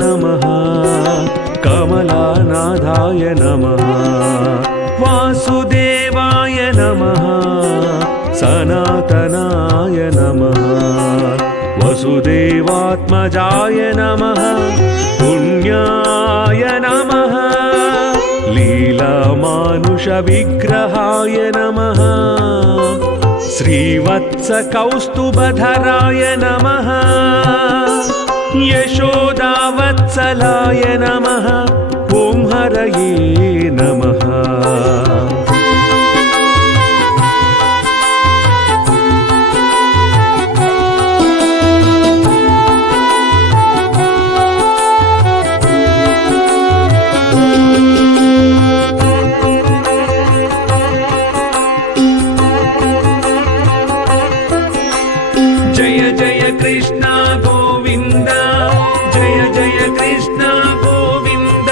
नमः कमलानाथाय नमः वासुदेवाय नमः सनातनाय नमः वसुदेवात्मजाय नमः पुण्याय नमः लीलामानुषविग्रहाय नमः श्रीवत्सकौस्तुभधराय नमः यशोदावत्सलाय नमः ॐ हरये नमः जय जय कृष्ण गोविंद जय जय कृष्ण गोविंद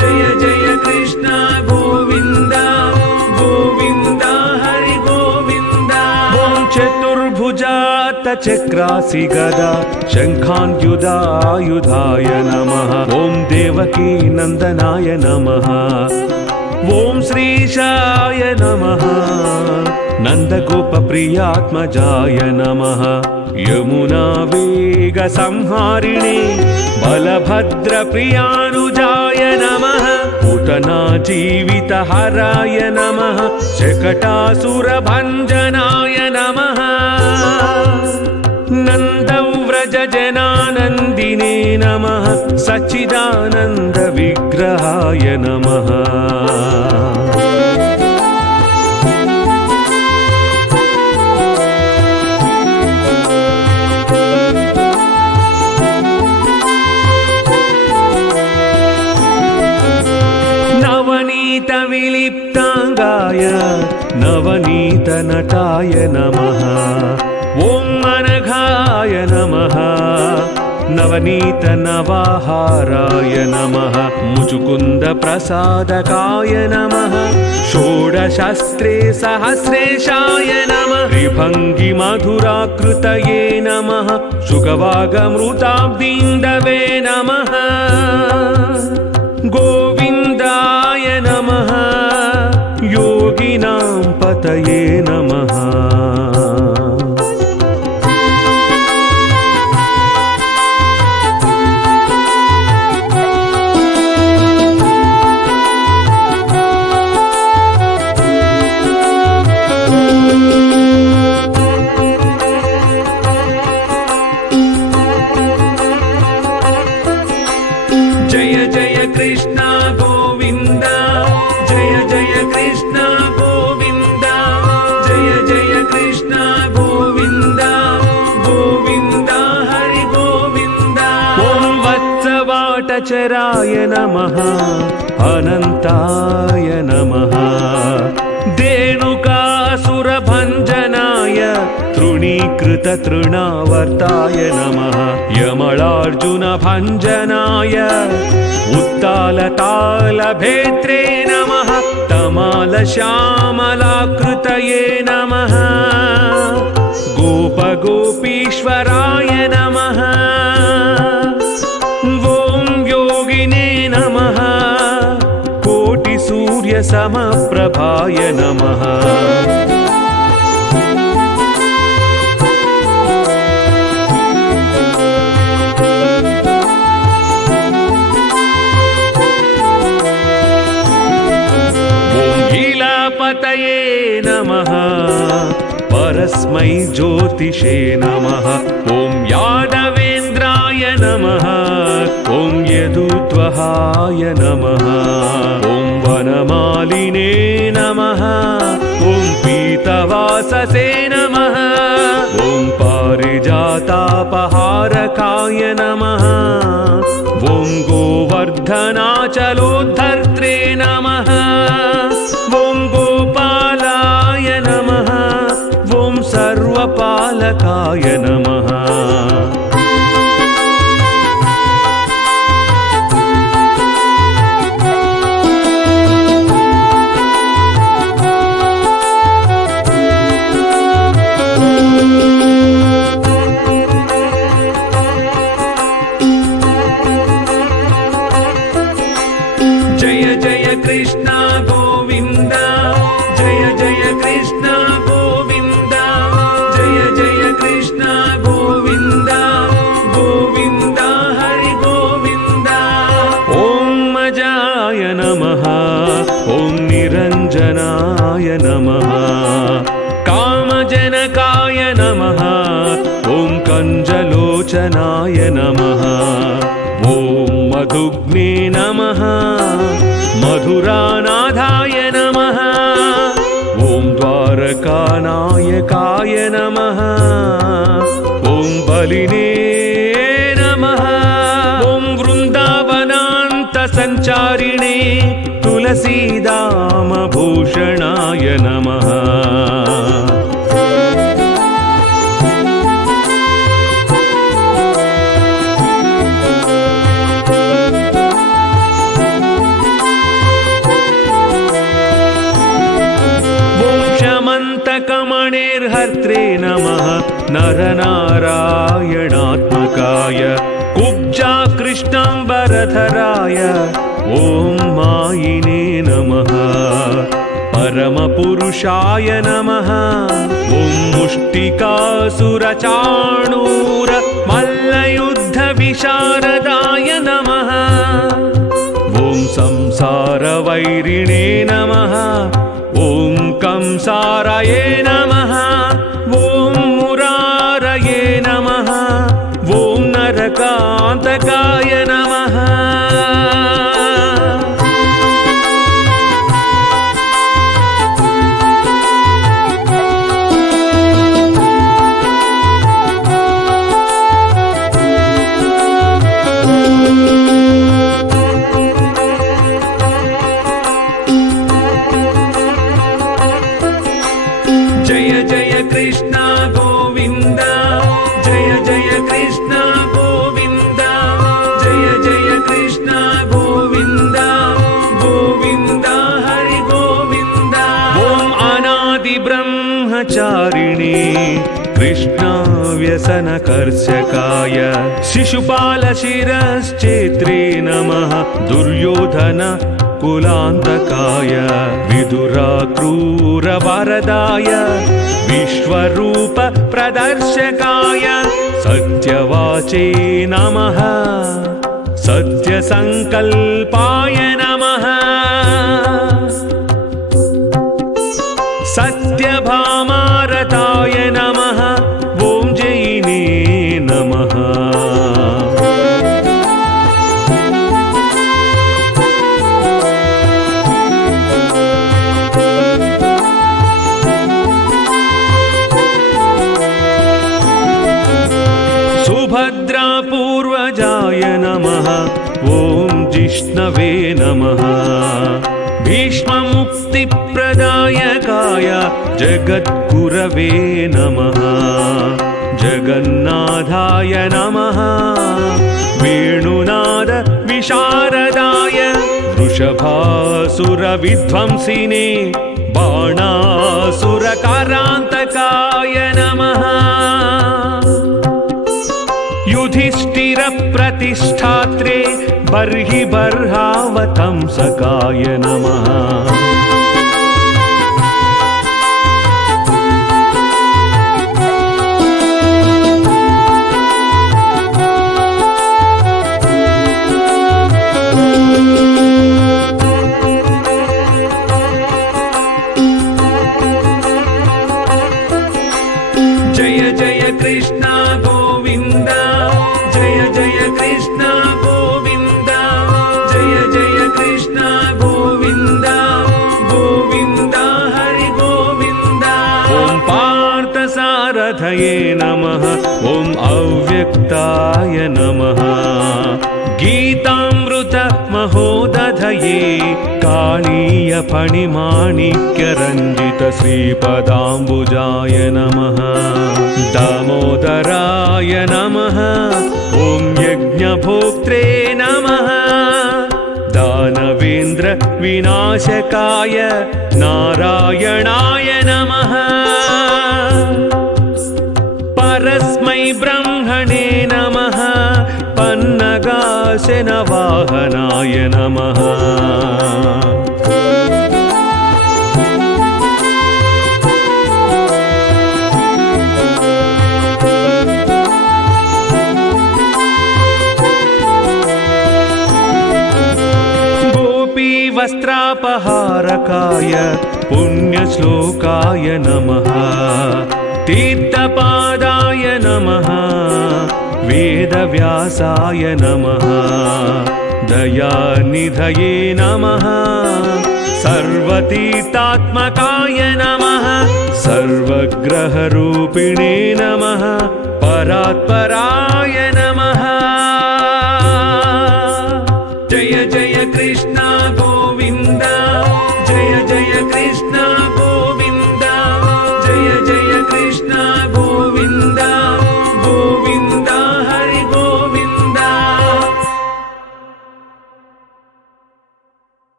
जय जय कृष्ण गोविंद गोविंद हरि गोविंद ॐ चतुर्भुजात चक्रासि गदा शङ्खान्युधायुधाय नमः ॐ देवकी नन्दनाय नमः ॐ श्रीशाय नमः नन्दगोपप्रियात्मजाय नमः यमुना वेगसंहारिणे बलभद्रप्रियानुजाय नमः पूतना जीवितहराय नमः शकटासुरभञ्जनाय नमः नन्दव्रजजनानन्दिने नमः सच्चिदानन्दविग्रहाय नमः विलिप्तांगाय नवनीतनटाय नमः ॐ अनघाय नमः नवनीतनवाहाराय नमः मुचुकुन्दप्रसादकाय नमः षोडशस्त्रे सहस्रेशाय नमः त्रिभङ्गिमधुराकृतये नमः शुकवागमृताब्दीन्दवे नमः गोविन्दाय नमः योगिनां पतये नमः जय जय कृष्ण गोविंद जय जय कृष्ण गोविंद जय जय कृष्ण गोविंद गोविंद हरि गोविंद ॐ वत्सवाटचराय नमः अनन्ताय नमः धेनुकासुरभञ्जनाय तृणीकृततृणावर्ताय नमः यमलार्जुनभञ्जनाय उत्तालतालभेत्रे नमः तमालश्यामलाकृतये नमः गोपगोपीश्वराय नमः ॐ योगिने नमः कोटिसूर्यसमप्रभाय नमः पतये नमः परस्मै ज्योतिषे नमः ॐ यादवेन्द्राय नमः ॐ यदुत्वहाय नमः ॐ वनमालिने नमः ॐ पीतवाससे नमः ॐ पारिजातापहारकाय नमः ॐ गोवर्धनाचलोद्धर्त्रे नमः ॐ गोपालाय नमः ॐ सर्वपालकाय नमः कृष्ण गोविन्द जय जय कृष्ण गोविन्द जय जय कृष्ण गोविन्द गोविन्द हरि गोविन्द ॐ अजाय नमः ॐ निरञ्जनाय नमः कामजनकाय नमः ॐ कञ्जलोचनाय नमः ॐ मधुग्ने नमः मधुरानाथाय नमः ॐ द्वारकानायकाय नमः ॐ बलिने नमः ॐ वृन्दावनान्तसञ्चारिणे तुलसीदामभूषणाय नमः कमणेर्हर्त्रे नमः नरनारायणात्मकाय कुब्जा कृष्णाम्बरधराय ॐ मायिने नमः परमपुरुषाय नमः ॐ मुष्टिकासुरचाणूर मल्लयुद्धविशारदाय नमः ॐ संसारवैरिणे नमः ॐ कंसारये नमः ॐ मुरारये नमः ॐ नरकान्तकाय नमः जय जय कृष्ण गोविन्द जय जय कृष्ण गोविन्द जय जय कृष्ण गोविन्द गोविन्द हरि गोविन्द ॐ अनादिब्रह्मचारिणे कृष्णाव्यसनकर्षकाय शिशुपालशिरश्चेत्रे नमः दुर्योधन कुलान्तकाय विदुराक्रूरवरदाय विश्वरूप प्रदर्शकाय सत्यवाचे नमः सत्यसङ्कल्पाय नमः सत्यभामारताय नमः ॐ जयिने नमः सुभद्रापूर्वजाय नमः ॐ जिष्णवे नमः भीष्ममुक्तिप्रदायकाय जगद्गुरवे नमः जगन्नाथाय नमः वेणुनाद विशारदाय वृषभासुरविध्वंसिने बाणासुरकारान्तकाय नमः युधिष्ठिरप्रतिष्ठात्रे बर्हि बर्हावतंसकाय नमः जय जय कृष्ण गोविन्द जय जय कृष्ण गोविन्द जय जय कृष्ण गोविन्द गोविन्द हरि गोविन्द ॐ पार्थसारथये नमः ॐ अव्यक्ताय नमः गीतामृत महोदधये कालीय फणिमाणिक्यरञ्जित श्रीपदाम्बुजाय नमः दामोदराय नमः ॐ यज्ञभोक्त्रे नमः दानवेन्द्र विनाशकाय नारायणाय नमः परस्मै ब्रह्मणे नमः पन्नगाशनवाहनाय नमः वस्त्रापहारकाय पुण्यश्लोकाय नमः तीर्थपादाय नमः वेदव्यासाय नमः दयानिधये नमः सर्वतीर्थात्मकाय नमः सर्वग्रहरूपिणे नमः परात्परा